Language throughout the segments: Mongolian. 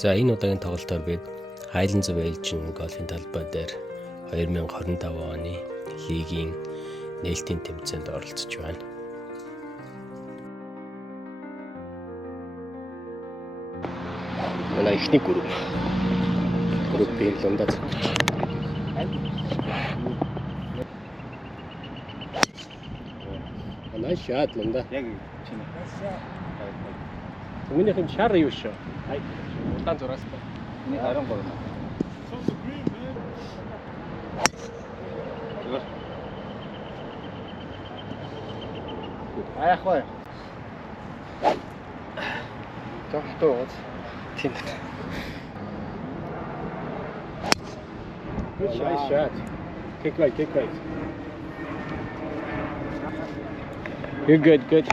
За энэ удаагийн тоглолтоор бид Highlands of Elgin голфын талбай дээр 2025 оны лигийн нээлтийн тэмцээнд оролцож байна. Манай ихний группийн лундаа зөвч. Манай шат лундаа. Яг чинь. Өмнөх нь шар юу шүү. Удаан зураас ба. 23. Аях бай. Тогтоо. Тийм. Nice shot. Kick right. You're good. Good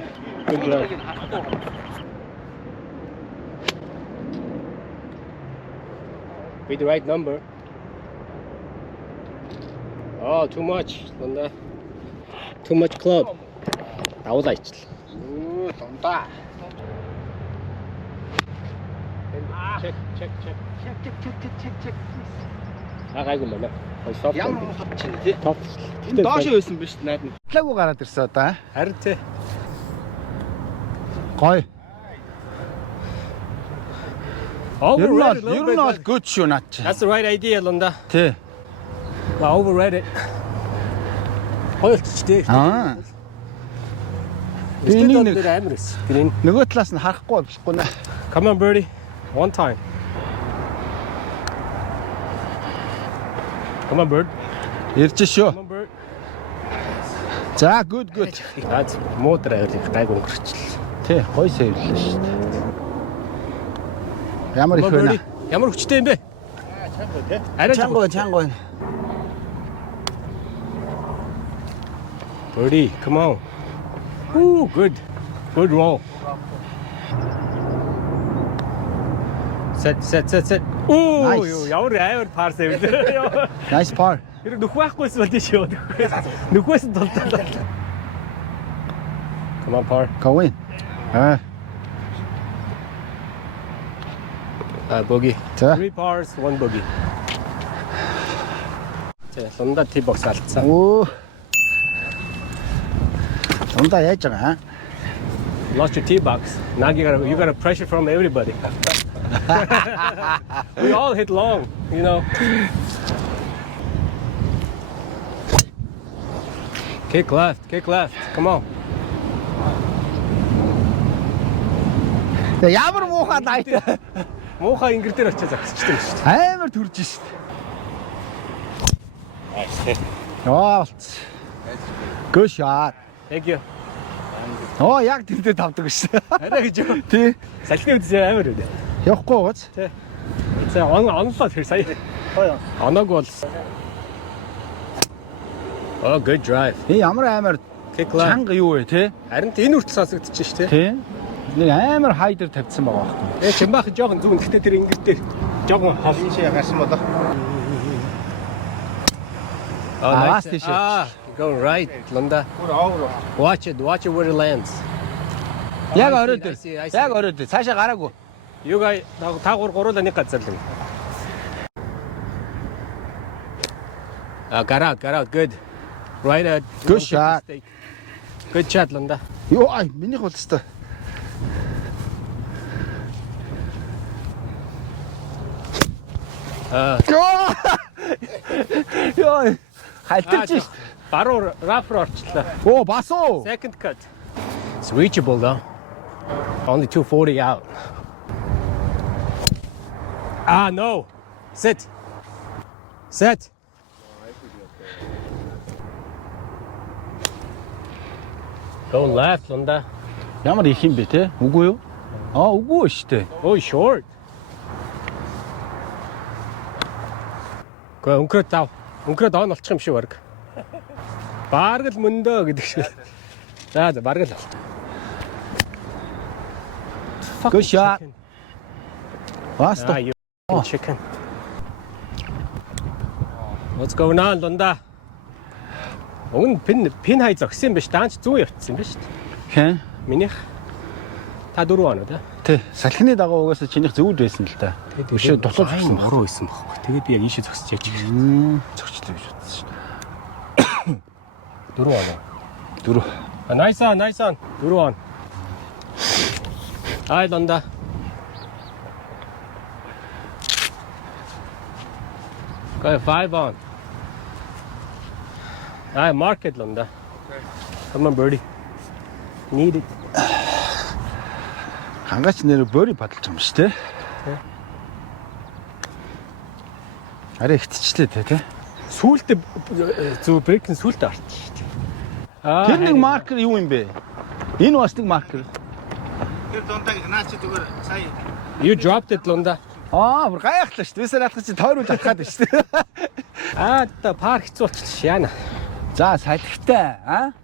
luck. With the right number. Oh, too much. Too much club. Давлаач. Ooh, томта. Check. Гайгүй мөн. Soft. Ямар чинь тий. Топ. Энэ доош байсан биз найд нь. Лагу гараад ирсэн одоо. Харин тий. Гой. You're not good шүү наач. That's the right idea, Lunda. Тий. I overread it. Хойлчтэй. Аа. Still not good Amris. Green. Нөгөө талаас нь харахгүй болохгүй нэ. Come on, birdie. One time. Come on, bird. Ирж шүү. Come on, bird. За, good. That's мотор авлих гайг өнгөрчлээ. Тий, гой сэвлээ шүү дээ. Ямар их вэ? Ямар хүчтэй юм бэ? Чангой тий. Арай Чангой. Birdie, come on. Ooh, good roll. Set. Ooh, Nice. Ямар амар пар сэвлээ. Nice par. Тэр нөх байхгүйс бол тийш юу. Нөхөөс нь тултаа. Come on, par. Go in. Bogey. За. 3 pars, 1 bogey. За, лунда тee box алдсан. Оо. Томда яаж байгаа аа? Lost your tee box. Now you got pressure from everybody. We all hit long, you know. Kick left. Come on. Ямар муухай найт. Муухай ингэр дээр очиж загсчихдээ шүү дээ. Амар төрж шүү дээ. Болц. Good shot. Thank you. Оо, яг тэр дээр тавдаг шүү дээ. Арай гэж юу? Тий. Салхины үдсээ амар үү? Явахгүй гоц. Тий. За онлоо тэр сая. Оног бол. Oh, good drive. Ямар амар Kick left. чанга юу вэ те? Харин энэ хүртэл сонсогдчих шүү дээ. Тий. Нэг амар хайдер тавьсан байгаа байхгүй. Чим баах жоохон зүгэн. Гэхдээ тэр ингэр дээр жоохон хол. Ийшээ гарсан болоо. Oh, nice. Go right, Lunda. Watch it where it lands. Яг I орой see. дээр. Яг орой дээр. Цаашаа гараагүй. You guys та гуруула нэг газар л. Got out. Good. Right. Good shot. Good shot, Lunda. Юу ай, минийх бол өстой. Йоо. Халтарч шít. Баруун рафр орчлоо. Оо, бас уу. Second cut. It's reachable though. Only 240 out. No. Sit. Go left, Lunda. Ямар их юм бэ те? Үгүй юу? Үгүй шүү дээ. Oh, short. Go өнкрөд он олчих юм шиг баг. Бараг л мөндөө гэдэг шиг. За бараг л. Good shot. Last. Chicken. What's going on, Lunda? Уг нь пин хай зогссон юм биш. Даанч зүү явцсан юм биш. Хэн? Минийх та 4 оноо да. Тэ салхины дагуу угаасаа чинийх зөвд байсан л да. Өшөө дутлаж байсан буруу байсан байхгүй. Тэгээд би яг ийшээ зогсож яж ирсэн. Зогчлоо гэж бодсон. 4 оноо. 4. Nice on. 4 on. Ай лонда. Gai 5 on. Ай market лонда. Come on birdie. Need it. Хангаач нэр бөри бадалж байгаа юм шүү те. Арай ихтчлээ те. Сүүлдээ зөв брейкэн сүүлдээ арч шүү дээ. Тэр нэг маркер юу юм бэ? Энэ бас нэг маркер. Тэр донтаг наач зүгээр сая. You dropped it лонда. Бүр гайхлаа шүү дээ. Весэр алхаж чи тойруулж атгаад байна шүү дээ. Та парк хэцүү болчихлоо яана. За салхитай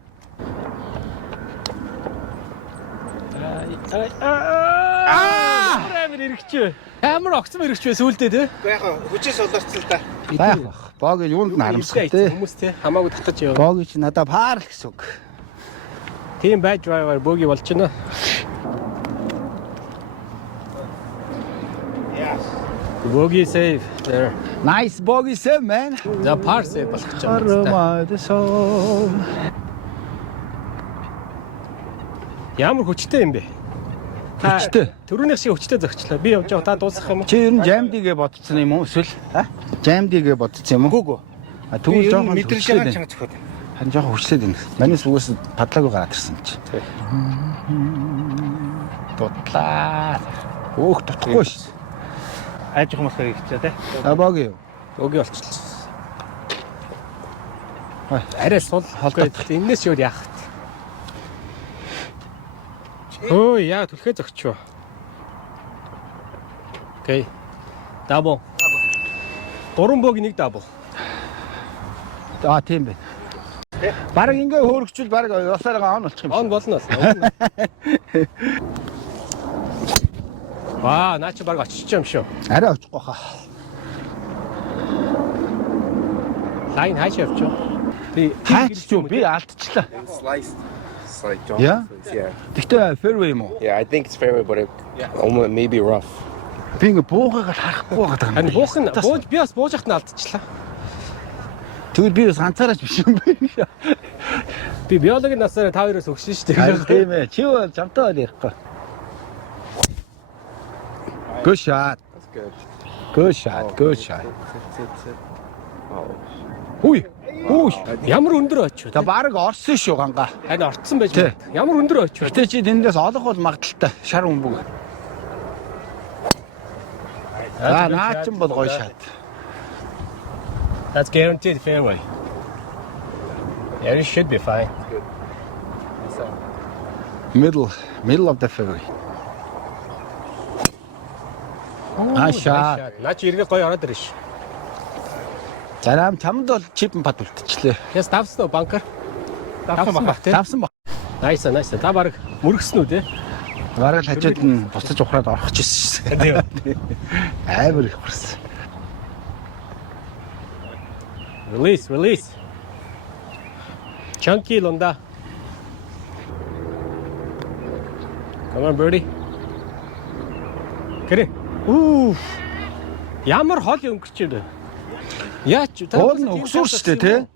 Амар эргэч. Амар огцом эргэч бай сүүлдээ те. Яг хүчээс уларцсан л да. байх. Бог юунд нь харамсах те. Хүмүүс те хамаагүй татаж яваа. Бог чи надад паар л гэсэн үг. Team bad driver bogey болж байна. Yes. Bogey save there. Nice bogey save man. За par save болох гэж байна. Ямар хүчтэй юм бэ? Хүчтэй. Төрөөнийх шиг хүчтэй зөгчлөө. Би явж байгаа та дуусах юм уу? Чи ер нь жамдигээ бодсон юм уу эсвэл? Жамдигээ бодсон юм уу? Гүг. Тэгвэл жоохон мэдрэлжээ чанга цохоод. Харин жоохон хүчлээд байна. Манайс үгээс падлаагүй гараад ирсэн чи. Дутлаа. Өөх дутхгүй ш. Айж хүмүүс хэрэгчээ те. Богey. Богey болчихлоо. Арай сул холдоод. Энээс юу яах вэ? Өө яа түлхээ зөгчөө. Окей. Дабл. 3 бог нэг дабл. Тийм бэ. Бараг ингээ хөөрөгчүүл бараг усаараа он болчих юм шиг. Он болно. Ваа, наа чи бараг очиж юм шүү. Арай очихгүй хаа. Лайн хайш явчих. Би Хайч юу би алдчихлаа. Sliced. It's like John. Yeah? Yeah. Тэгтээ fairway юм уу? Yeah, I think it's fairway, but almost maybe rough. Би ингээ буугаагаар харахгүй байгаа юм. Ань буух нь бууж би бас бууж хат нь алдчихлаа. Тэгвэл би бас ганцаараач биш юм бэ. Би биологийн насаараа та хоёроос өгсөн шүү дээ. Тийм ээ. Чи бол жамтай байл ярихгүй. Good shot. That's good. Good shot. Good shot. Oh. Үй. Ямар өндөр очив. За баг орсон шүү ганга. Харин орцсон байж байна. Ямар өндөр очив. Гэтэ чи тэндээс олох бол магадaltaй. Шар өмбөг. Наач юм бол гоё шат. That's guaranteed fairway. Yeah, it should be fine. Middle of the fairway. Шат. Наа чи эргээ гоё ороод ирж. Зарам чамд бол чип пад үлдчихлээ. Яс давсан уу банкер? Давсан баг тий. Давсан баг. Nice. Та баг мөргсөн үү тий? Бараг л хажууд нь буцаж ухраад орох гэсэн шүү дээ. Амар их хүрсэн. Release. Chunky лонда. Come on birdie. Гэрэ. Ямар хол өнгөрч юм бэ? Яач та Уул нь өгсүр шүү дээ тий.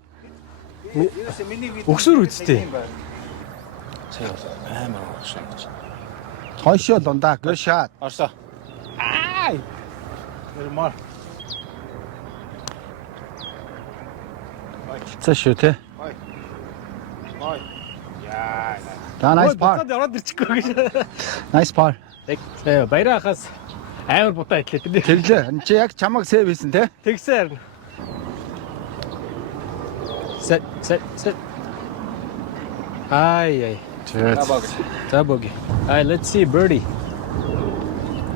Өгсүр үсттэй. Амар шаа. Хойшоо дундаа good shot. Орсоо. Нэрмар. За шүү тий. Ой. Яа. За nice par. Ороод ирчихгүй гэж. Nice par. Баярахаас амар бутаа итлээ тий. Тэглээ. Чи яг чамаг сейв хийсэн тий. Тэгсэн харин. Set. Ай. За боги. Let's see birdie.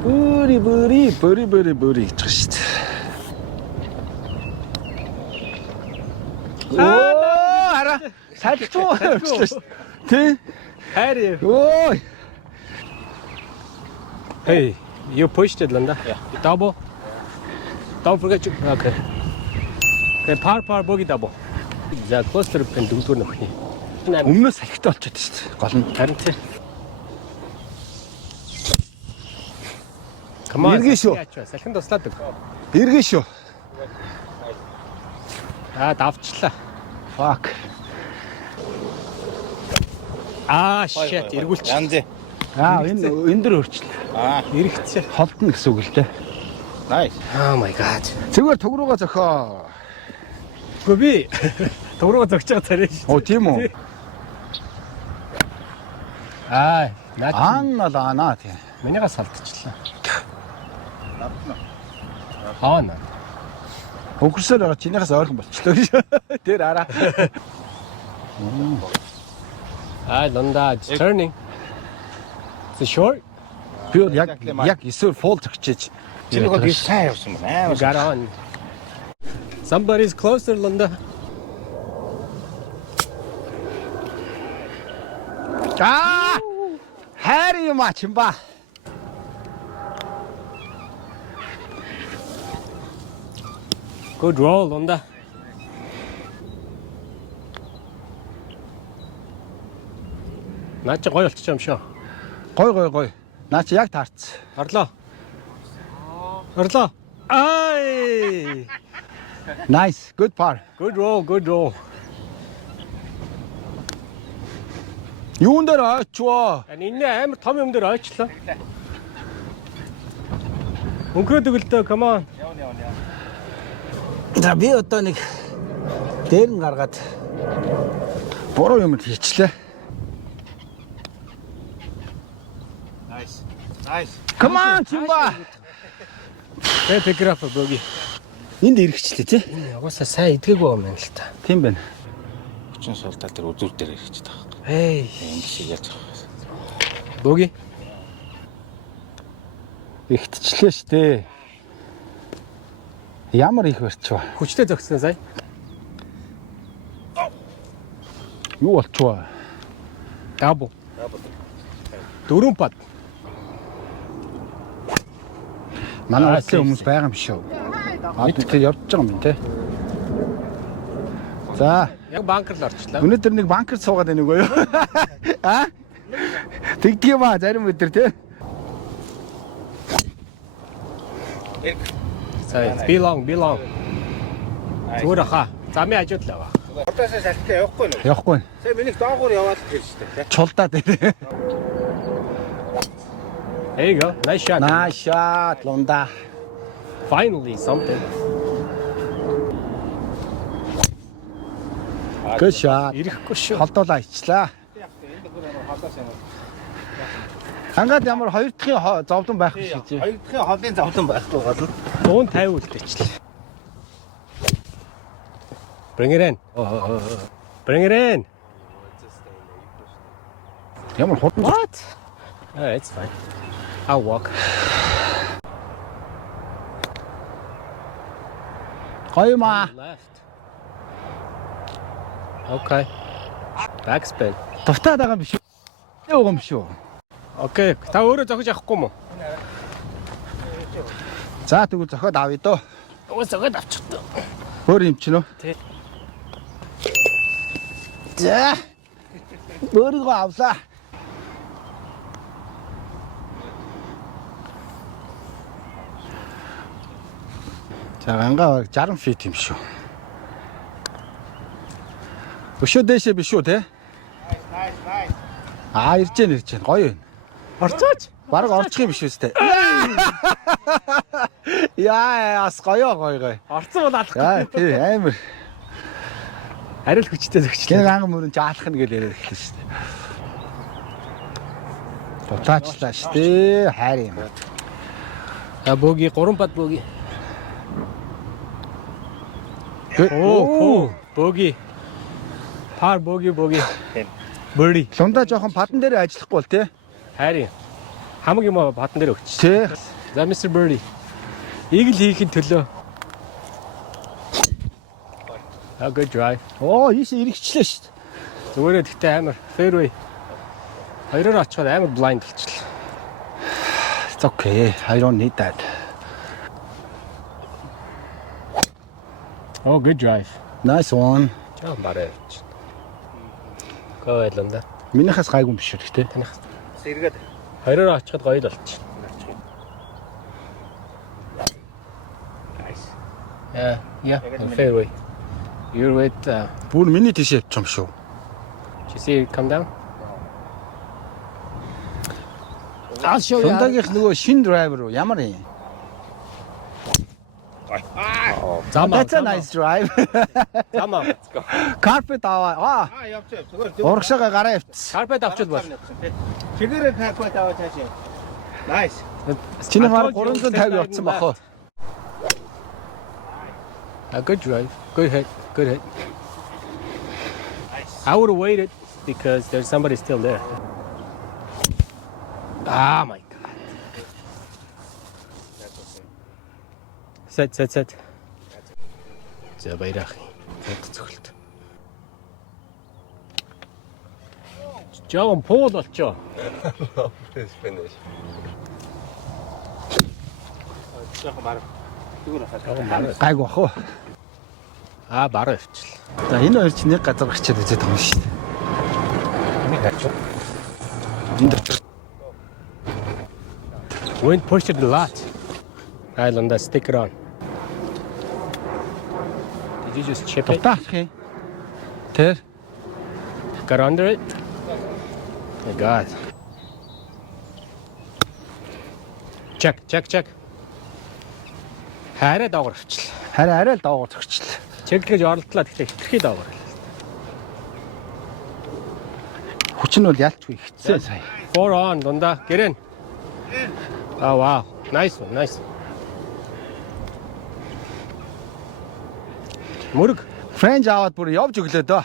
Бүри гэж шүү дээ. Хара. Салцуу явчихлаа шүү. Тий. Харин. Ой. Hey, you pushed it, Linda. Yeah. Double. Don't forget you. Okay. Par bogey double. За клостер пен дөрөвдүгээр нөхний. Өмнөөс салхитай болчиход шүү дээ. Гол нь. Харин тий. Come on. Эргэн шүү. Салхин туслаад өг. Эргэн шүү. Давчлаа. Fuck. Shit, эргүүлч. Янз. Энэ дөр өөрчлөө. Эргэцээ. Холдно гэсэн үг л дээ. Nice. Oh my god. Зүгээр туг руугаа зөхөө. Гэхдээ би тууруу зогч байгаа царай шүү. Оо тийм үү. Наач. Анна тийм. Минийгаа салдчихлаа. Наа. Өгөрсөөр байгаа чинийхээс ойрхон болчихлоо шүү. Тэр араа. Лонда it's turning. It's short. Би бол яг эсвэл фол зөгчиж. Чи нөгөө би сайн явсан байна. Got on. Somebody's closer, Linda. Хайр юм а чимба. Good roll, Linda. Наач гоё болчих юм шүү. Гой. Наа чи яг таарц. Орлоо. Ай! Nice, good par. Good roll. Юун дээр очвоо? Энэ амар том юм дээр ойчлоо. Өнгөрөөдөг л дээ, come on. За би одоо нэг дээр нь гаргаад буруу юм хийчлээ. Nice. Come on, чимба. Pick it up, bogey. Энд эргэжлээ тий. Угаасаа сайн идгээгүй юм байна л та. Тийм байна. Хүчин суултаа тэр үзүүр дээр ирчихэж байгаа. Hey, Ингэж яаж байгаа. bogey. Ихтчлээ штэ. Ямар их барьчваа. Хүчтэй зогссон сая. Юу болчихваа? Дабл. Дөрөв пад. Манай улсын хүмүүс байгаа юм шүү. Мэдээ явж байгаа юм тий. За, Яг банкер л орчлоо. өнөөдөр нэг банкер суугаад байна уу юу? Тэгдэг юм аа зарим өдөр тий. Сая, belong. Зүгээр хаа. Замын хажууд л аваа. Одоосоо салхитай явахгүй нөө. Явахгүй. Сая миний доогуур яваад л тэр шүү дээ. Чулдаа тий. There you go. Nice shot. Nice shot, Лунда. Finally something. Good shot. Ирэхгүй шүү. Холдуулаа ичлаа. Хангаад ямар хоёр дахь зовлон байх биш чи. Хоёр дахь холын завдан байхгүй гол. 150 үлдээчлээ. Bring it in. Bring it in. Ямар хурдан. What? Oh, it's fine. I'll walk. Гоёма. Left. Okay. Backspin. Дутаад байгаа юм биш үү? Юу юм шүү. Okay. Та өөрөө зогж авахгүй юм уу? За тэгвэл зохиод авъя дөө. Өө зогд авчихсан. Өөр юм чинь үү? Тий. За. Өөрийгөө авлаа. За гангаа 60 фит юм шүү. Өшөө дэшээ биш үү те? Nice. Ирж гэн гоё юм. Орцооч. Бараг орчих юм биш үстэй. Яа, ас гоё. Орцсон бол алах. За тий амар. Арил хүчтэй Гэн зөгчлээ. ганга мөрөн жаалах нь гэж яриад эхэлсэн шүү дээ. Дутаачлаа шүү дээ. Хайр юм. Боги 3 пад боги. Оо. Боги. Пар боги. Birdie. Лунда жоохон падан дээр ажиллахгүй бол тий. Хайр. Хамаг юм батан дээр өгч. Тий. За Mr. Birdie. Игэл хийхин төлөө. Good drive. Оо, ийшээ иргэчлээ шүү дээ. Зүгээрээ тэгтээ амар fairway. Хоёроор очиход амар blind болчихлоо. It's okay. I don't need that. Oh, good drive. Nice one. Жаа барай. Go ahead Linda. Минийхээс гайгүй юм биш үү гэхдээ. Танах. Сэргээд Хоёроор очиход гоё л болчих. Yeah, fairway. You're with, Бүр миний тийш явчих юм шүү. did you see it come down? I'll show you. Сундагийнх нөгөө шин драйвер уу? Ямар юм? That's a nice drive. Come on, let's go. Carpet аваа. явчих. Урагшаага гараа явчих. Carpet авчил бол. Чигээрээ карпет аваад цааш. Nice. Чиний мар 350 явцсан бах уу? A good drive. Good hit. Good hit. I would have waited because there's somebody still there. Ah, my God. Set. За баярах. Цогцолт. Жаахан пуул болчоо. It's finished. Жоохон баг. Зүгээр хаа. Гайг бах уу? Аа, бараа өвчл. За энэ хоёр чинь нэг газар гачаад үзээд байгаа юм шүү дээ. Энэ дотор Wind pushed it a lot. Island, stick it on. Did you just chip it? дутаах юм. Тэр Got under it? My God. Check. Хараа доогор өвчл. харин арай л доогоор зогчлаа. Чеклэж оролдлоо гэхдээ хитрхий доогор. Хүч нь бол ялчгүй хэцээ сая. 4 on дундаа. Гэрэн. Oh wow. Nice one. Nice. Мөрөг. Френч аваад бүр явж өглөө дөө.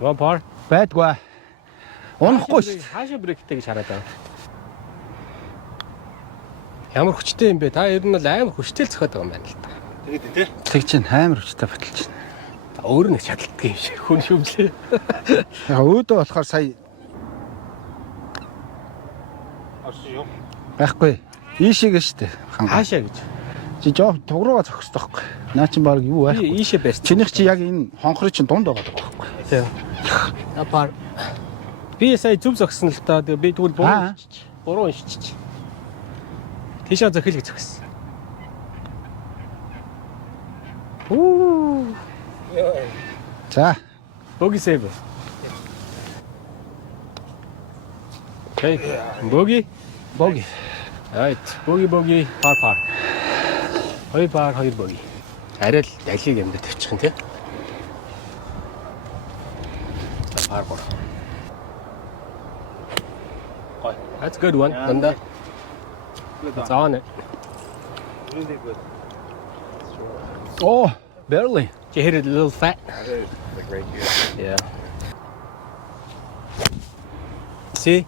One par. Байдгүй. Унахгүй шүү. Хаашаа брейктэй гэж хараад байгаа. Ямар хүчтэй юм бэ? Та ер нь бол амар хүчтэй л зөхиод байгаа юм байна л да. Тэгээд тий. Тэг чинь амар хүчтэй баталж байна. Та өөр нэг чадлагдаг юм шиг хүн шүмжлээ. Яг өөдөө болохоор сая Орсон юу? байхгүй. Ийшээгээ штэ. Хаашаа гэж. Чи жоо тугруугаа зогсдог байхгүй. Наа чин баг юу байх. Ийшээ барьсан. Чинийх чи яг энэ хонхрын чин дунд байгаа байхгүй. Тийм. Апар. Би сая зүв зогсон л та. Тэгээ би тэгвэл буруу уншчих. Тийшээ зохиол гэж зогссон. Уу. За. Bogey save. Okay. Bogey. Right. Bogey. Par. Хоёр bogey. Арай л ялыг юмдаа тавьчих юм тий. Par. Гой. That's a good one. Дандаа. It's on it. Really good. Oh, barely. Did you hit it a little fat? Like right here. Yeah. See?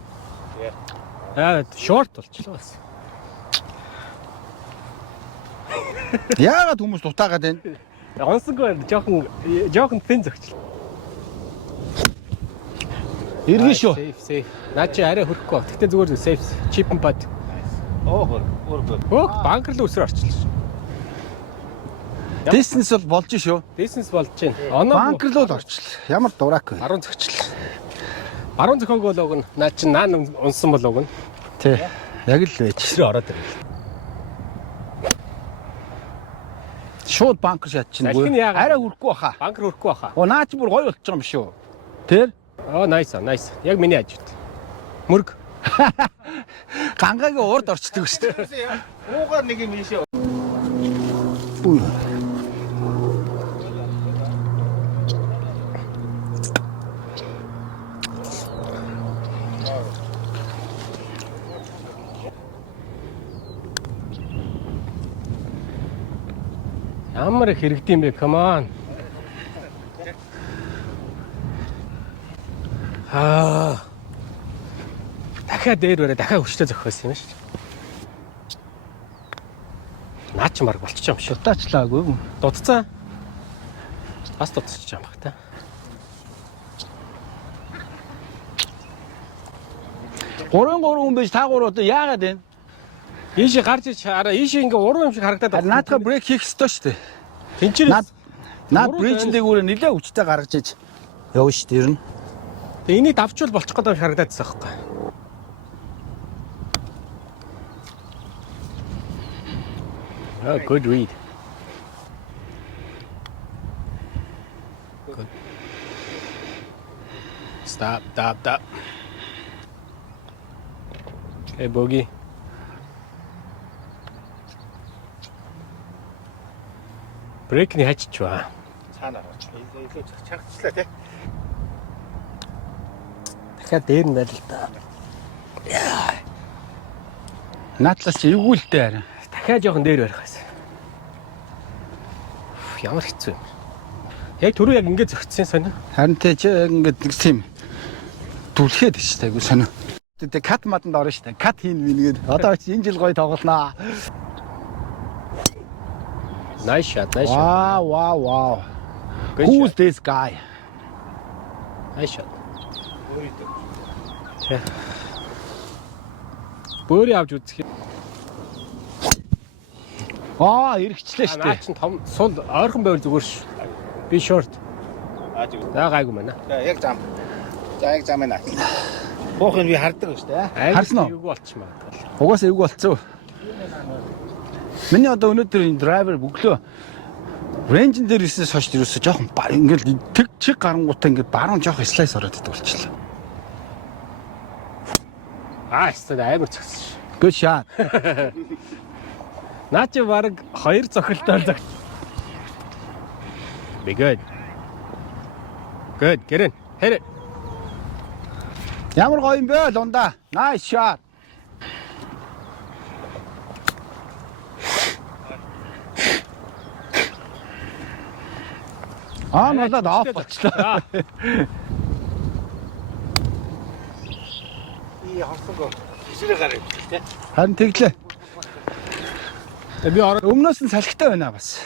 Yeah. Short болчихлоо бас. Яагаад хүмүүс дутаагаад байна? Онсонгүй жоохон тэн зөгчлөө. Иргэн шүү. Safe. Наа чи арай хөрөхгүй. Гэтэ зүгээр safe. Chip and putt. Oh, good. Банкер л өсөр орчихлоо. Distance бол болж шүү. Business болж байна. Банкер л бол орчлоо. Ямар дураак вэ? Баруун зөгчлөө. Баруун зөхөөг бол уг нь наа чи наа унсан бол уг нь Тий. Яг л байж. тэр ороод ирнэ. Шууд банкер шат чинь Салхи нь яагаад- арай хүрхгүй баха. Банкер хөрөхгүй баха. Оо наа чи бүр гоё болчих юм шүү. Тэр Oh nice. Яг миний ажид. Мөрг. гангагийн урд орчдөг шүү дээ. Уугаар нэг юм ийшээ. Ямар их хэрэгтэй юм бэ? Come on. Дахиад дээр бараа дахиад хүчтэй зөхөөсөн юм шүү. Наа чи марг болчих юм шүү. Дутаачлаагүй. Дутцаа. Бас дутчих юм баг та. Гурван хүн байж та гурав одоо яагаад вэ? Ийшээ гарч ич хараа ийшээ ингээ уран юм шиг харагдаад Харин наадхаа брейк хийх ёстой шүү дээ. Тинчээс Наад брейкэн дээгүүрээ нилээ хүчтэй гаргаж иж явна шүү дээ ер нь. Тэгээ энийг давчвал болчих гэдэг харагдаад байсан байхгүй. Oh, good read. Good. Stop. Okay, bogey. 브레이크니 하지 좋아. цаана орч. Илүү чагчлаа тий. дахиад дээр нь байл л да. Наадлаас чи эвгүй л дээ харин. Дахиад жоохон дээр барих байсан. Ямар хэцүү юм. Яг түрүү яг ингэж зөгцсөн сонио. Харин тэ чи ингээд нэг тийм түлхээд шүү дээ. Айгу сонио. Тэ кат матанд орно шүү дээ. Кат хийн мингээд. Одоо чи энэ жил гоё тоглолноо. Nice shot. Wow. Good Who's shot. this guy? Nice shot. Бөөрийн авч үзэх. Эргэчлээ шүү Наа дээ. чин том сул ойрхон байвал зүгээр ш. Би short. Жиг. За гайгүй байна. Яг зам. За яг зам байна. Боохын би хардаг шүү дээ. Харсан уу? Юу болчих магадгүй. Угаасаа эвгүй болцсон. Миний одоо өнөөдөр энэ драйвер бөглөө рейнжин дээр ирсэнээс хойш юусоо жоохон ингээл тэг чиг гарангуудаа ингээд баруун жоох слайс ороод идэг болчихлоо. Эсвэл амар цогсон ш. Good shot. Наа чи баг 2 цохилтоор зог. Be good. Good. Get in. Hit it. Ямар гоё юм бэ лунда. Nice shot. Надад оф болчлоо. И хавсангаа хэсрээ гараад тий. Харин тэглээ. Би ороод Өмнөөс нь салхитай байна бас.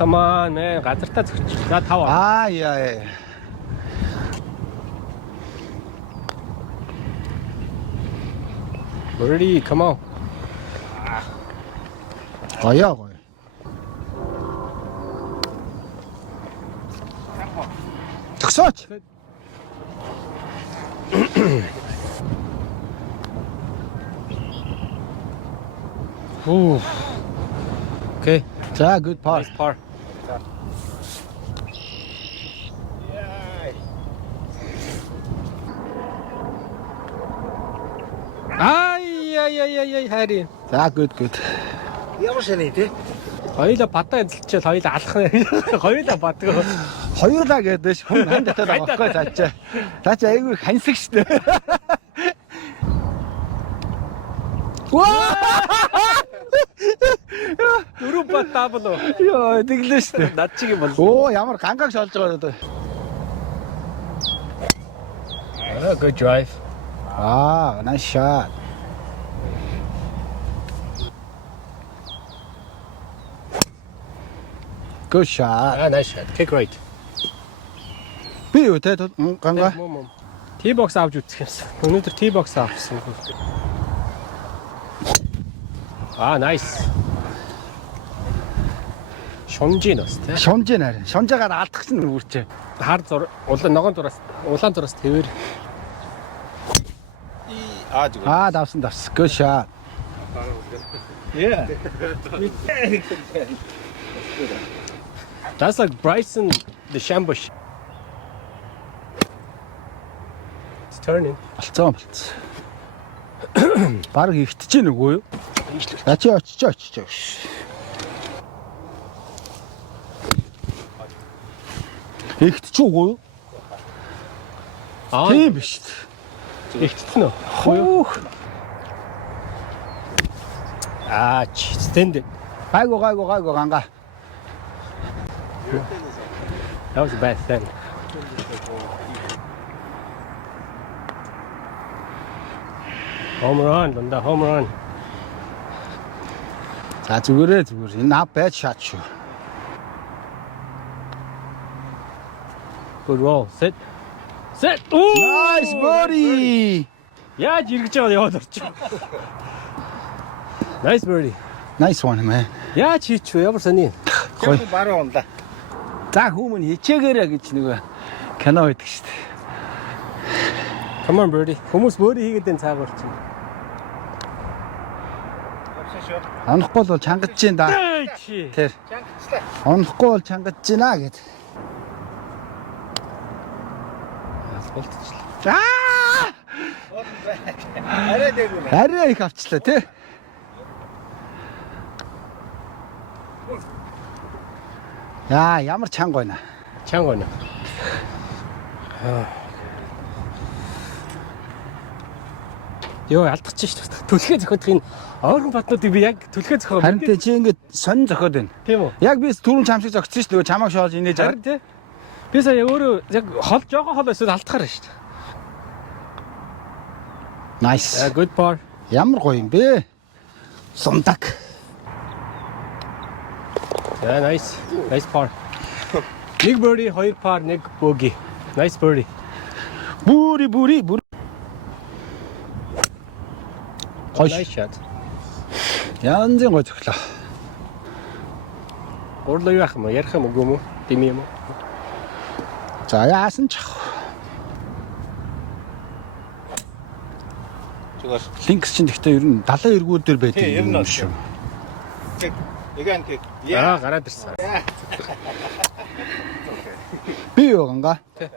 come on man газартаа зөгч. За 5. Яа. Ready, come on. Гоё. Төгсөөч. Ooh. Okay. За good par. Nice par. Ай хари. За good. Ямар шаны тий. Хоёулаа бадаа эзэлчихэл хоёулаа алах нэ. Хоёулаа бадгаа. Хоёулаа гэдэг хүн хань татаад байгаа байхгүй цаачаа. Цаачаа айгүй хансаг штэ. Дөрөв бат табло. Йоо, тэглээ штэ. Над чиг юм бол. Ямар гангааг шолж байгаа одоо. Good drive. Nice shot. Good shot. Nice shot. Kick right. Би юу те гангаа. T-box авч үзэх юмсан. Өнөөдөр T-box авсан. Nice. Шомжийн бас тий. Шомжийн харин. Шомжаагаар алдах чинь үрчээ. Хар зур улаан зураас тэвэр. Жиг. Давсан. Good shot. Yeah. That's like Bryson DeChambeau. It's turning. Болцсон. Бараг ихтэж гин үгүй юу? Ачи очиж. Ихтэж үгүй юу? Тийм биш. Ихтэн үү? Хөөх. Ständ. Гайгүй гангаа. That was a bad thing. Home run, Lunda, home run. За зүгээр. Энэ ав байж шат шүү. Good roll. Sit. Ooh! Nice birdie. Яаж иргэж байгаа яваад орчих. Nice birdie. Nice one man. Яаж хийчихв ямар сони. Гоё. Баруун унлаа. За хүмүүс хичээгээрэй гэж нөгөө кино байдаг шүү дээ. Come on birdie. Хүмүүс бөөрий хийгээд энэ цаагаар чинь. Онохгүй бол чангаж чинь да. Тэр. Онохгүй бол чангаж гинэ гэд. Асфальтчлаа. Арай дээг үнэ. Арай их авчлаа тий. Яа, ямар чанга байна. Чанга байна. Йоо, алдчихж шүү дээ. Түлхээ зохиодох энэ ойрхон батнуудыг би яг түлхээ зохиох. Харин тий чи ингэж сонин зохиод байна. Тийм үү? Яг би түрүүн чамшиг зогцсон шүү дээ. Чамааг шоолж инээж Харин тий. Би сая өөрөө яг хол жоохон хол эсвэл алдахаар шүү дээ. Nice. Good par. Ямар гоё юм бэ? Сундаг. Yeah, nice. Nice par. Нэг birdie, хоёр par, нэг bogey. Nice birdie. Бүри. Nice shot. Янзын гоё зөглөө. Гурлаа юу ах юм, ярих юм уу, гүм үү? Дими юм уу? За яасан ч Зүгээр. Линкс чинь гэхдээ ер нь 70 эргүүд дээр байдаг Тий, ер нь юм бол шүү. Тэг. Эгэн тэг. Гараад ирсэн. Би юу ганга? Тий.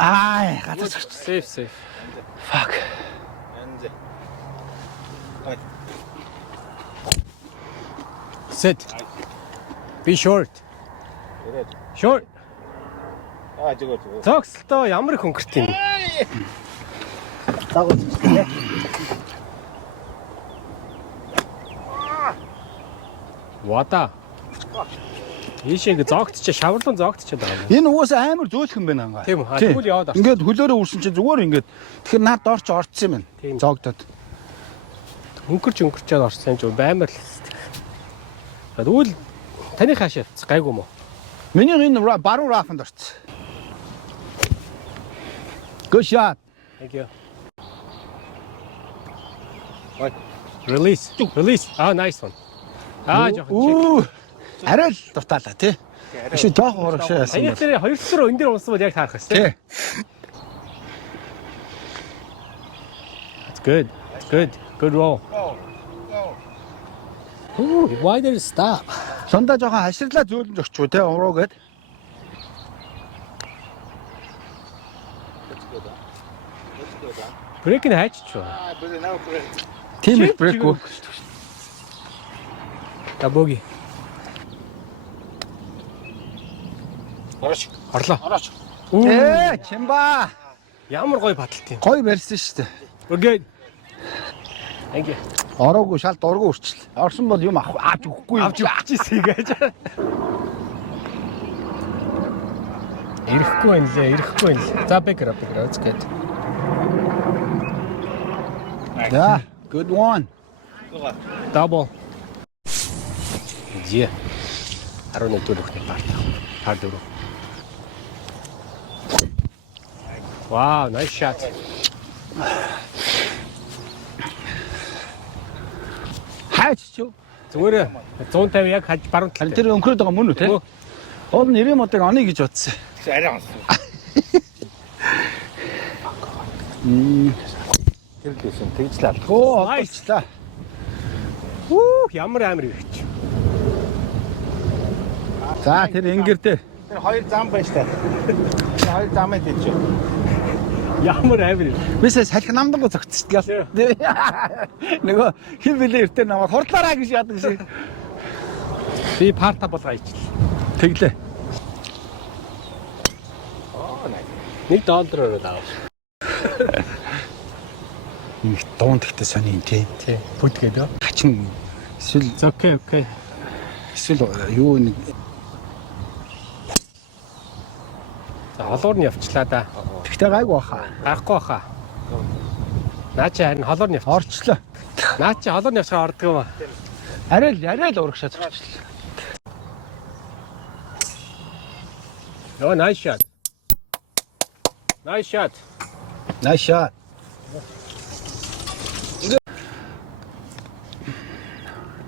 Ай, гадаа сорч. Safe. Fuck. Янз. Sit. Be short. Short. Зүгээр. Зогсолтоо ямар их өнгөрт юм. Дагуу. Вата. Ийшээ зогтчих, шаварлан зогтчиход байгаа. Энэ угаасаа амар зөөлх юм байна ганга. Тийм үү? Тэгвэл яваад орсон. Ингээд хөлөөрөө үрсэн чинь зүгээр ингээд тэгэхээр наад доорч орцсон юм байна. Тийм. Зогдоод. Өнгөрчээд орсон юм чи баймар л. Тэгвэл таны хаашаа гайгүй юм уу? Миний энэ баруун рафанд орцсон. Good shot. Thank you. Release. Ah, nice one. Жоохон. Арай л дутаалаа тий. Биш жоохон урагшаа яасан. Саяны дээр хоёр талаараа энэ дээр унсан бол яг таарах хэвчээ. Тий. That's good. Good roll. Ooh, why did it stop? Сондоо жоохон хаширлаа зөөлөн зогчгүй тий уруу гээд. Брейк нь хайчих. Тим их брейк үү. Табоги. Орлоо. Чимба. Ямар гоё баталт юм. Гоё барьсан шүү дээ. Good. Thank you. Ороогүй шал дургу үрчил. Орсон бол юм авч өгөхгүй юм. Авч өгчихсэн гэж. Ирэхгүй байна лээ. За бэкэр. That's good. Yeah, good one. Double. Yeah. 11 дөрөвтэй пар дөрөв. Wow, nice shot. Хайч чив. Зүгээр 150 яг хаж баруун талд. Тэр өнхрөөд байгаа мөн үү те? Уул нь 90 модыг оны гэж бодсон. Арай онсон. Тэр лээсэн тэгжлээ. Оо, олчлаа. Ямар амир ирэх. За тэр ингэр дээр. Тэр хоёр зам байж та. Тэр хоёр замыг дэж. Ямар амир. Бисээ салхи намдангу зогцчихлаа. Нөгөө хин бэлээ өртөө намайг хурдлаараа гэж яадаг шиг. Би парта болгоо ичл. Тэглээ. $1 өрөөд аваа. Нэг дуун тэгтээ сони юм тий. Тий. Бүтгээд өө. Хачин эсвэл Okay. эсвэл юу нэг За холуур нь явчлаа да. тэгтээ гайгүй баха. Гахгүй баха. Наа чи харин холуур нь явч. Орчлоо. Наа чи холуур нь явсаар ордог юм аа. Арай л урагшаа зогчлоо. Oh, nice shot. Nice shot.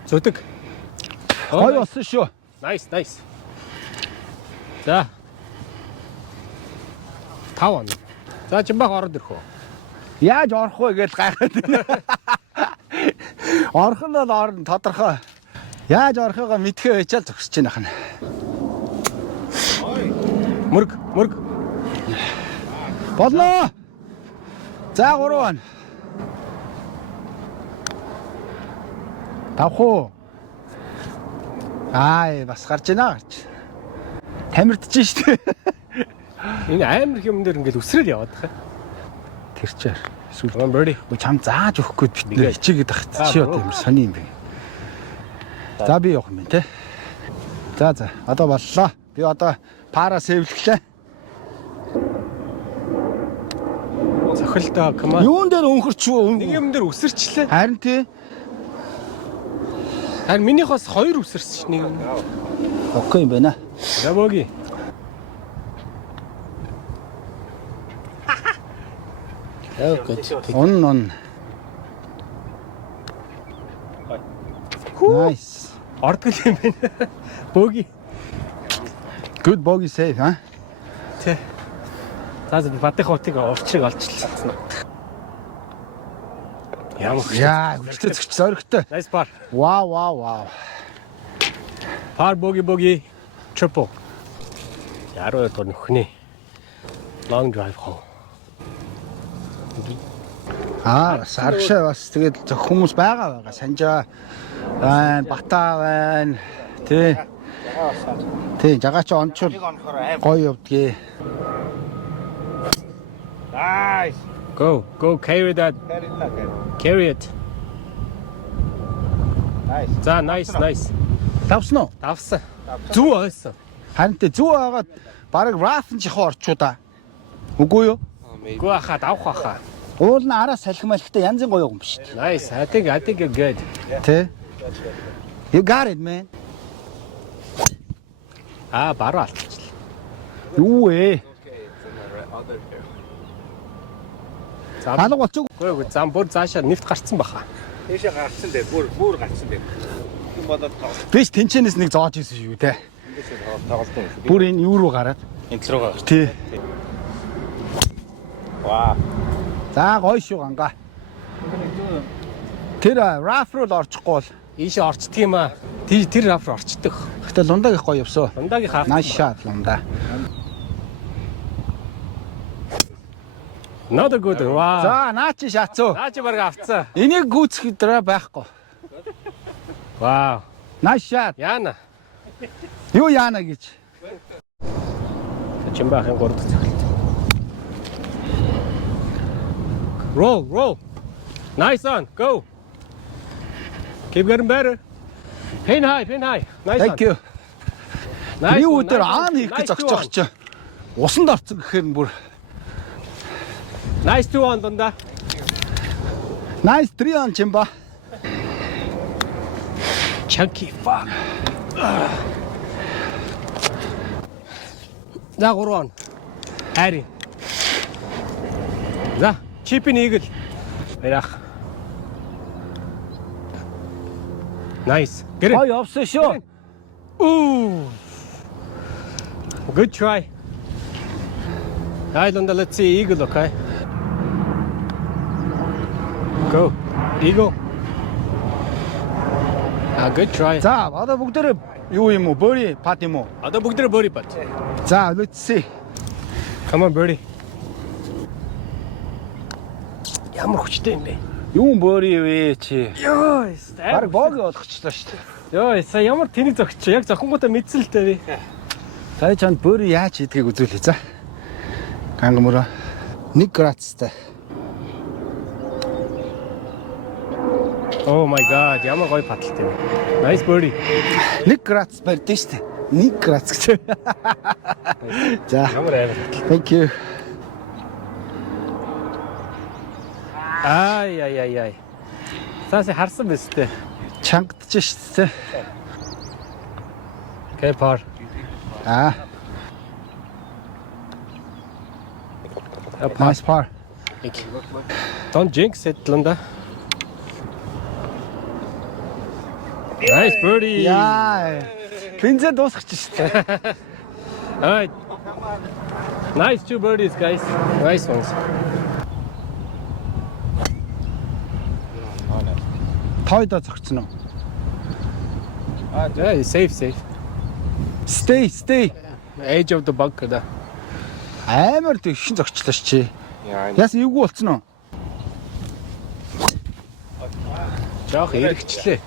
Зүдэг. Гой болсон шүү. Nice, nice. За. 5 он. За Жимбах ороод ирэх үү? Яаж орох вэ гэж гайхаад байна. Орох нь бол орно тодорхой. Яаж орохыгоо мэдхээ байчаал зогсож байна хань. Мөрг. Болно. За 3 он. Тавхуу. Бас гарч байна гарч. Тамирдж штэ. Энэ амар юм дээр ингээд өсрөл яваад байгаа. Тэр чээр. One birdie. Чам зааж өгөхгүй бид нэр хичээгээд тахт чи одоо юм сони юм бэ. За би явах юм те. За одоо боллоо. Би одоо пара сэвлэглээ. Цохилтоо команд. Юун дээр өнхөрчвөө? Нэг юм дээр өсөрчлээ. Харин тий. Харин минийх бас 2 өсөрч нэг юм. Окей юм байна. За боги. Он. Nice. Ордгол юм байна. Боги. Good bogey save, huh? Тэ. За бадын хотыг урчрыг олчлаа. Яа, хүчтэй зөгч зоригтой. Nice par. Wow. Par боги. Triple. 12 дугаар нөхний. Long drive home. Бас харагшаа бас тэгээд зөв хүмүүс байгаа санжаа байна, батаа байна. Тий, жагаач онцол гоё явдгийг. Nice. Go carry that. Carry it. Nice. За nice. Тавсан уу? Давсан. Зүг ойсон. Харин тэ зүг байгаад бараг рафн чихөө орчуу да. Үгүй юу? Гүү хахад авах хаа. Уул нь араас салхи малхтай янзын гоё юм биш. Nice. I think you're good. Тэ. You got it, man. Баруу алдчихлаа. Юу ээ? Алга болчих. Үгүй зам бүр заашаа нэвт гарцсан баха. Тийшээ гарцсан дээ. Бүр гарцсан дээ. Юм бодоод тоглолт. Биш тэнчэнээс нэг зоож исэн шүү те. Тоглолтын юм. Бүр энэ юу руу гараад. Энт руугаа. Тий. Ваа. За гоё шүү ганга. Тэр раф руу орчихгүй бол Ийшээ орчдөг юм аа. Тэр раф орчдөг. Гэтэ лундаг их гоё явсоо. Лундагийн хаалт. Nice shot лунда. Another good. Wow. За наа чи шаацуу. Наачи бараг авцсан. Энийг гүйцэх дээрээ байхгүй. Wow. Nice shot. Яана. Юу яана гэж. Чимбаахын 3 дахь цохилт. Roll. Nice on. Go. Keep getting better. Pin high. Nice. Thank you. Nice. Юу өдөр аан хийх гэж зогсож чи. Усанд орцсон гэхээр нь бүр. Nice 2 on дандаа. Nice 3 on Chimba. Chunky fuck. За 3 on. Харин. За, чипийн игэл. Баярах. Nice. Гэр. Гоё явсан шүү. Ooh. Good try. Island, let's see eagle, okay? Go. Eagle. Good try. За, одоо бүгдээрээ юу юм уу? Бөри пат юм уу? Одоо бүгдээ birdie pat. За, let's see. Come on birdie. Ямар хүчтэй юм бэ? Юу бөри вэ чи? Йоо, Бараг боги болгочлоо шүү дээ. Йоо, сая ямар тэнийг зогч. Яг зохингуудаа мэдсэн л дээ би. Сая чанд бөри яаж хийдгийг үзүүлээ за. Гангамураа 1 градустай. Oh my god, ямар гоё паталтай юм. Nice birdie. 1 градус барьдээ шүү дээ. 1 градус гэж. За. Ямар амар. Thank you. Ай. Саси харсан биз дээ. Чангадж шүү дээ. Okay, par. Nice par. Thank you. Don't jinx it, Lunda. Nice birdie. Яа. Бензин дуусчих шүү дээ. All right. Nice 2 birdies, guys. Nice ones. Тойдоо зогцсон уу? Yeah, safe. Stay. Edge of the bunker да. Амар тэгшин зогчлоо ш чи. Yeah, I know. Яасан эвгүй болцсон уу? Жоох эргэчлээ.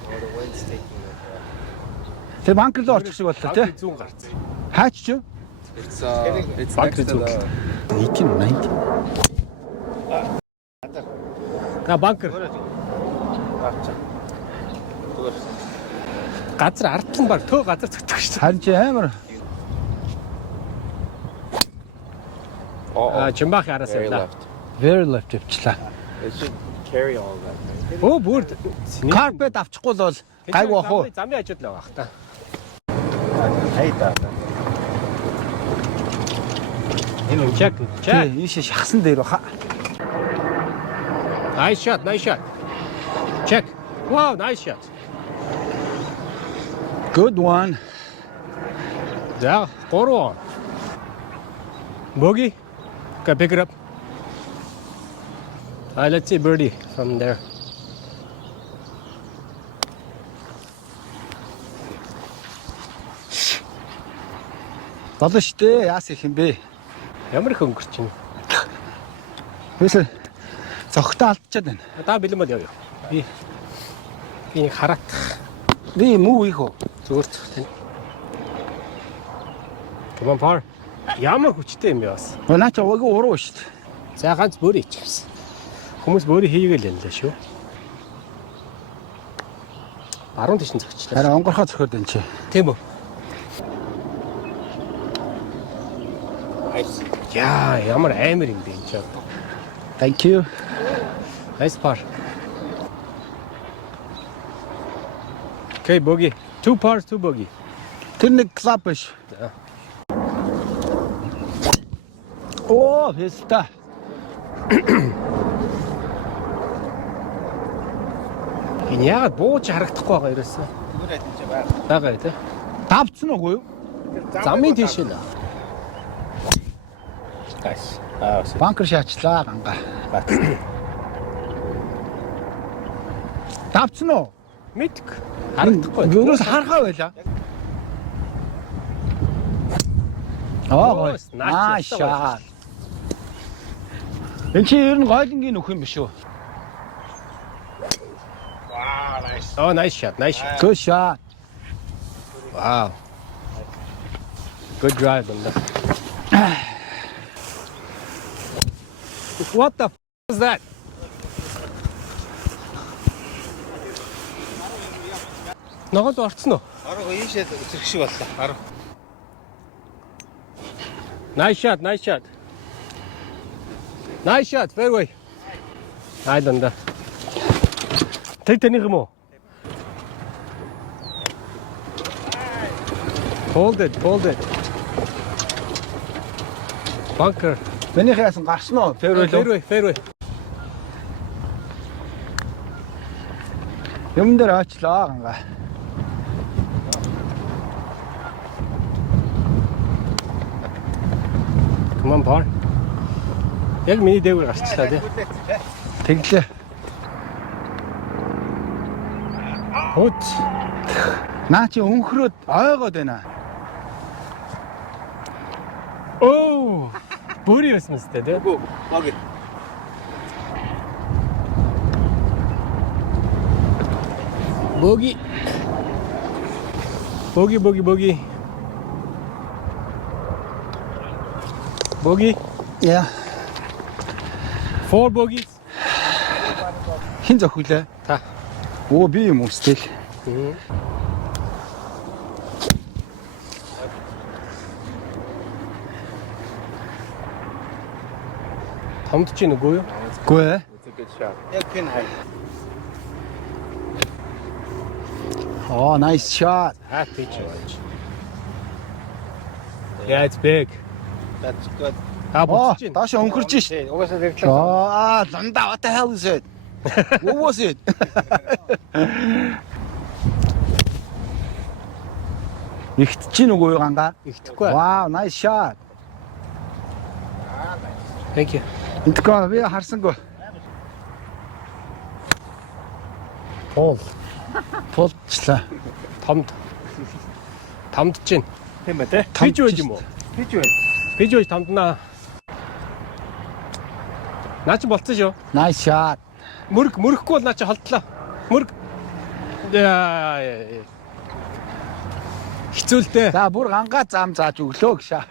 Тэр банкер руу орчих шиг боллоо тий. 100 гарц. Хаач ч юу? It's it's Back next to to the 1890. Та банкер. Газар ардлан баг төө газар цогтөх шүү. Харин чи амар А чимбах араас very явлаа. left. very left явчлаа. It should carry all of that. Right? Оо бүр Карпет авчихгүй л бол гайгүй бах уу? Замын хажууд л байгаа хта. Хайда. Энэ чек. Тий, ийшээ шахсан дээр баха. Nice shot. Check. Wow, nice shot. Good one. За, 3. Bogey. Okay, pick it up. Let's see birdie from there. Болно штэ. Яас их юм бэ? Ямар их өнгөрч чинь. Вэсэ зогтоо алдчихад байна. Та бэлэн бол явъя. Би хараат. Би муу их үү? Зүгээр тань. Come on par. Ямар хүчтэй юм бэ бас. Наа чи уугүй уруу штэ. За ганц бөөрий хийчихсэн. Хүмүүс бөөрий хийгээл юм лээ шүү. Баруун тишин зогчлаа. Харин онгорхоо зөхөд энэ чи. Тийм үү? Яа, ямар амар юм бэ энэ ч. Thank you. Nice par. Okay, bogey. 2 pars, 2 bogey. Тэр нэг клаб биш. За. Оо, феста. Энэ яагаад бууж харагдахгүй байгаа ерөөсөө? Бага тий. Давцсан уугүй юу? Замын тийш л. Guys. Банкер шаачлаа ганга. Давцсан уу? Мэдг. Харагдахгүй. Юунаас харахаа байла. Аа, nice shot. Энд чи ер нь гойлонгийн нөх юм биш үү? Oh, nice shot. Good shot. Wow. Good drive on that. What the f was that? Ногоон орцсон уу? Арга ийшээ зэрэг шиг боллоо. Арга. Nice shot, fairway. Айданда. Тэнийг юм уу? Hold it. Bunker. Миний хаяасан гарсан уу? Fairway. Юм дээр аачлаа ганга. Come on, par. Яг миний дээгүүр гарчлаа тий. Тэглээ. Хот. Наа чи өнхрөөд ойгоод байна. Оо! Бүрий байсан мэт тий. Боги. Bogey. Bogey. Яа. 4 bogeys. Хин зохиулээ. Та. Оо би юм үстэл. Томдож чинь үгүй юу? Гүй ээ. It's a good shot. Яг пин хай. Oh, nice shot. Pitch. Yeah, it's big. That's good. Oh, Буцаж чинь. дааш өнхөрж ш. Hey, угаасаа зэрэг. Аа, ланда what the hell is it? What was it? Ихтэж гин үгүй гангаа. Ихтэхгүй. Wow, nice shot. Thank you. Энтгээ би харсангүй. Пол. Тулчлаа. Тамд чинь. Тийм ба те. Пиж байж юм уу? Пиж байна. Пиж байж тамднаа. Наа чи болцсон шүү. Nice shot. Мөрөхгүй бол наа чи холдлоо. Мөрг. Хэцүүлтэй. За бүр гангаа зам зааж өглөө гшаа.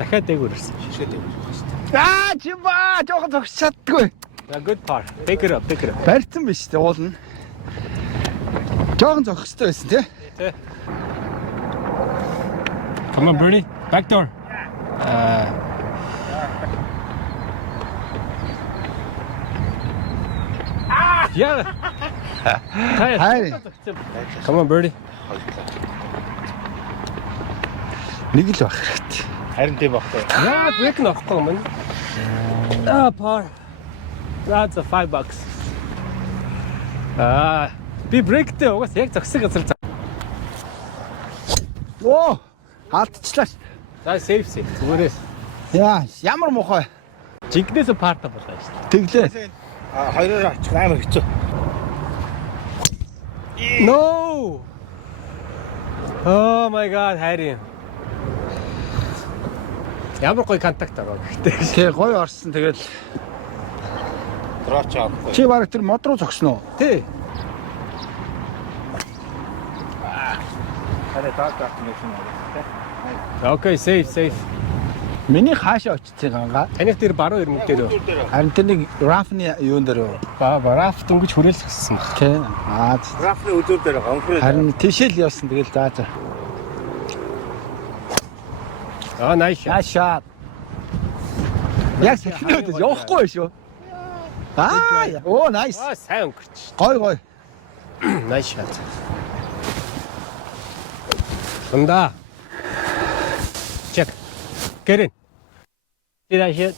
Дахиад дээгүүр ирсэн. Аа чимба жоохон зогсож чаддгүй. Good par. Pick it up. Барьсан биш үү уулна. Жоохон зогсохтой байсан тий. Come on, birdie. Back door. Yeah. Хайр. Come on, birdie. Нэг л байх хэрэгтэй. Харин тийм багтай. Яа, break нөхгүй юм. Par. That's a $5. Би breakтэй угаас яг зогссон газар заа. Оо, алдчихлаа. За safe. Зүгээрээс. Яа, ямар мухай. Жигнэс парта болоо шүү дээ. Тэглээ. Хоёроор очих амар хэцүү. No! Oh my god, хайр юм. Ямар гоё контакт аваа гэхдээ. Тэг гоё орсон тэгэл Драач авахгүй. чи баг тэр мод руу зогсно уу? Тий. Харин таатах нэсэн байна. Okay, safe. Миний хаашаа очицсан гангаа. Таних тэр баруун ирмэг дээр. Харин тэр нэг рафны юун дээр үү? Рафт өнгөж хүрээлсгсэн баг. Тий. Аа. Рафны өдөр дээр гонхроо. Харин тийшэл явсан тэгэл заа. Nice shot. Шат. Яг сэхнүүд явахгүй шүү. Оо, nice. Сайн өнгөрч. Гой. Nice shot. Сунда. Check. Get in. Did I hit?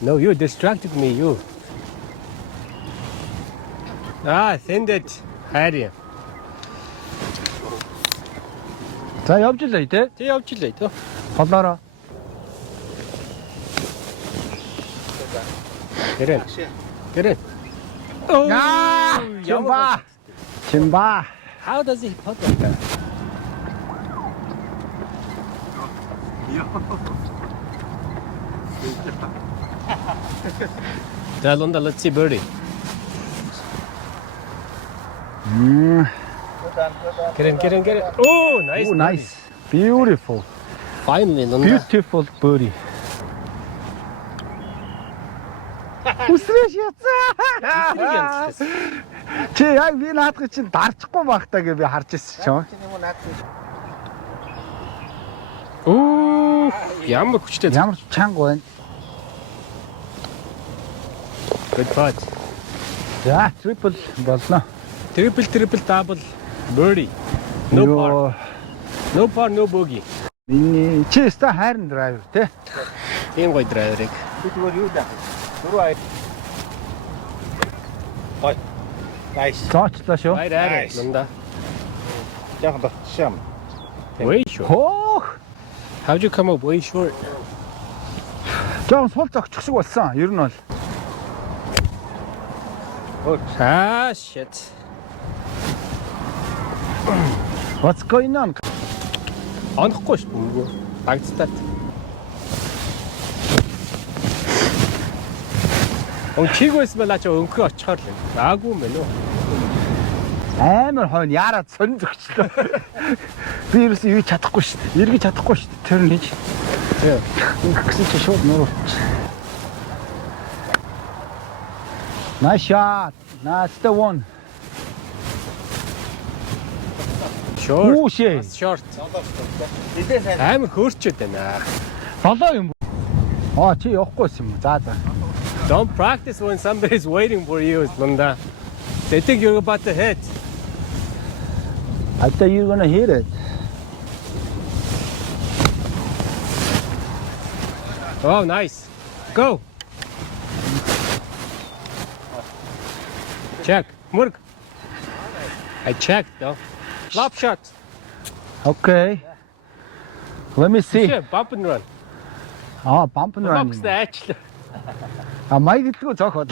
No, you distracted me, you. Send it. Харин. За явж илээ тий. Тэ явж илээ төө. Холоороо. Get in. Oh, Чимба. How does he put like that? Dalunda, let's see birdie. Get in. Oh, nice. Oh, nice. Beautiful. Finally, Lunda. Beautiful birdie. Үсрэж яцаа. Чи яг би наадах чинь дарчихгүй багтаа гэж би харж ирсэн ч юм. Оо, ямар хүчтэй. Ямар чанга байна. Good putt. За, triple болно. Triple double birdie. No par. No par, no bogey. Миний чи өстой хайрын драйвер тий. Тийм гоё драйверыг. Би зүгээр юу даа. Дөрөв ай. Гой. Nice. Зоочлоо шүү. Хайр Nice. Lunda. Яхан дотшаам. Way short. Хөөх. How'd you come up way short? Жоон сул зогчих шиг болсон. Ер нь бол. Shit. What's going on? Онохгүй шүү дээ. Багцтай. Чиг байсан байла чи өнгөрөө очихоор л. Заагүй юм байна уу? Амар хойно яарад сонь зогчлоо. Би ерөөсөө юу чадахгүй шүү дээ. Эргэж чадахгүй шүү дээ. Тэр нэг. Ингэсэн чи шууд нуурч. Nice shot. That's the one. Short. Оо шээ. Short. Эдээ сайн. Амар хөөрчөөд байна. Солоо юм. Чи явахгүйсэн юм. За. Don't practice when somebody's waiting for you, Lunda. They think you're about to hit. I thought you were gonna hit it. Oh, nice. Go. Check. Murg. I checked though. Flop shot. Okay. Let me see. Yeah, bump and run. Bump and run. Box actually. Май гэдгүү зооход.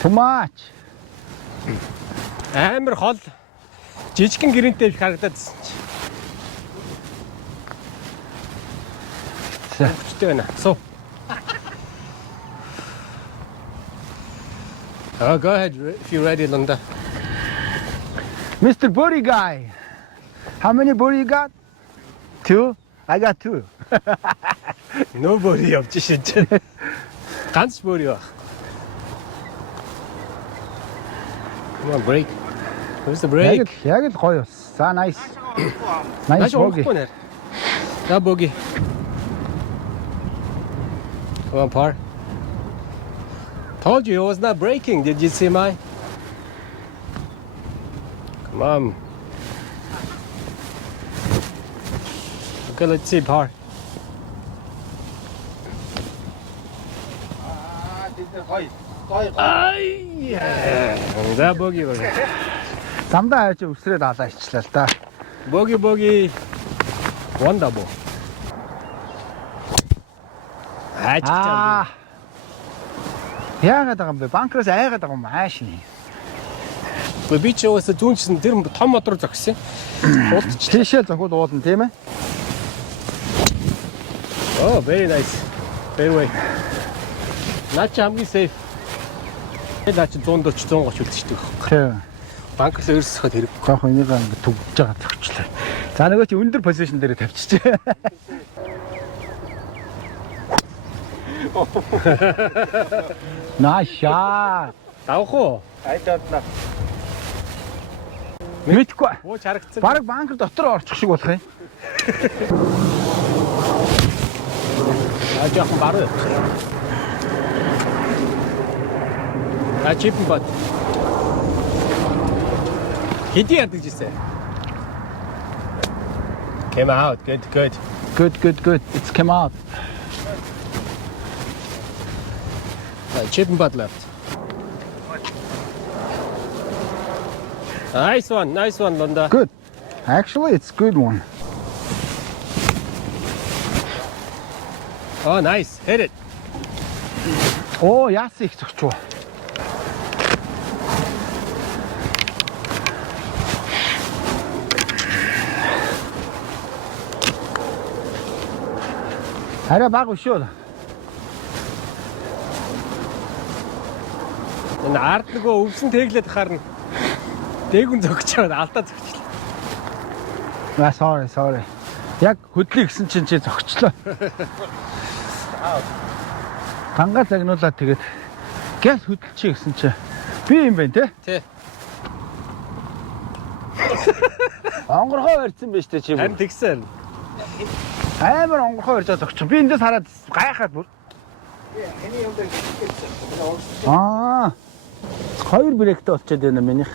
Too much. Амар хол. Жижигхэн гэрэнтэй их харагдаад. Хүчтэй байна. So. Oh, go ahead if you're ready, Lunda. Mr. Booty guy. How many booty you got? 2? I got 2. Nobody явж шин. Ганц бөөр яа. Come on, break. Where's the break? Яг л гоё. За nice. Nice bogey. Да bogey. Come on, par. Told you it was not breaking. Did you see mine? Come on. Okay, let's see par. Ай! За bogey bogey. Замдаа хайж өсрээд алаа ичлээ л да. Bogey bogey. One double. Яагаад байгаа юм бэ? Банкроос айгаад байгаа юм аашны. Би ч өөсө зүүнчсэн тэр том мод руу зогссон. Тийшээ зохиод уулна тийм ээ? Oh, very nice. Fairway. Наач хамгийн safe. Наач 140 130 үлдчихдэг. Тийм. Банкроос өрсөхөд хэрэг. Гох энийг ингэ төгж байгаа төгчлээ. За нөгөө чи өндөр позишн дээр тавьчихжээ. Nice shot. Давах уу? I don't know. Мэдгүй. Бууч харагдсан. Бараг банк дотор орчих шиг болох юм. Жоохон баруун. Чипэн бат. Хэдий ядаж ирсэн? Came out. Good. Good. It's come out. Chip and butt left. Nice one, Lunda. Good. Actually, it's good one. Oh, nice. Hit it. Оо, яас их зогчоо. Арай баг өшөө. Энэ ард нөгөө өвсөн тэглээд харна. Дээгүн зогчоод алдаа зогчлоо. Sorry. Яг хөдлөе гэсэн чинь чи зогчлоо. Гангаа загнуулаад тэгээд газ хөдөлчихье гэсэн чи би юм байна те. Тий. Онгорхоо барьсан байж тээ чи. Харин тэгсэн. Амар онгорхоо барьж зогчих. Би эндээс хараад гайхаад бүр. Хоёр бректэй болчиход байна минийх.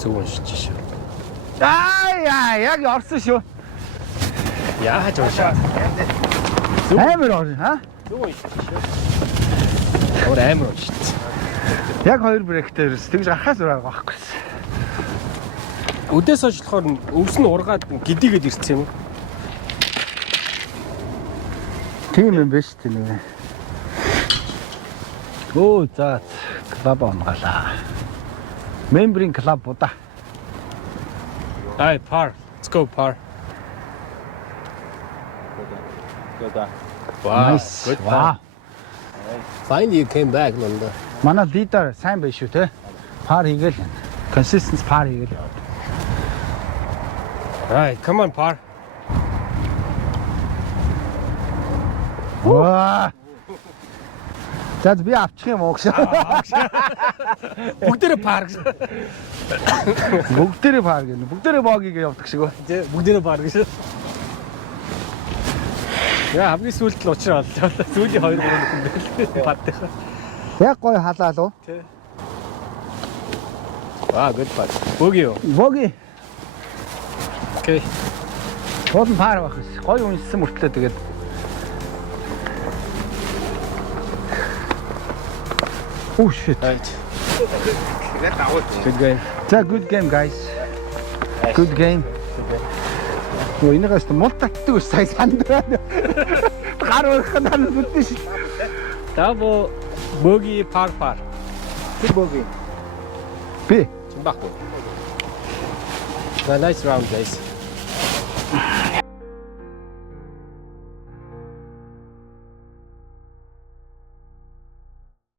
Зөв уншиж шүү. Яг орсон шүү. Яаж уншаа? Амар орсон хаа? Зөв уншиж шүү. Өөр амар уншиж. Яг хоёр бректэй ерөөс тэгж гарахаас өөр арга байхгүй. Өдөөс хойш болохоор өвс нь ургаад гидийгээд ирсэн юм. Тийм юм биш тийм ээ. Оо за клуб онгалаа. Membrane club будаа. Hey, par. Let's go, par. Good. Wow. Nice. Good Wow. par. Finally you came back, Lunda. Манай лидер сайн байж шүү те. Пар хийгээл. Consistent par хийгээл. Right, come on, par. Ваа. Тэд би авчих юм уу гэж. Бүгдээрээ par гэсэн. Бүгдээрээ пар гэнэ. Бүгдээрээ богигээ явдаг шиг. Бүгдээрээ par гэсэн. Яа, хамгийн сүүлд л уучраа боллоо. Сүүлийн 2-3 хүн паддаг. Яг гоё халаал уу? Тий. Wow, good par. Bogey. Боги. Okay. Тулан пар байх. Гоё уншсан мөртлөө тэгээд Oh shit. Right. Тэгээд давуу. Good game. За good game guys. Good game. Оо энийгээс мул татдаг ус сая санд байна. Гар өрөх надад бүтэн шил. Double bogey par par. Чи богий. Би Back. Nice round, guys.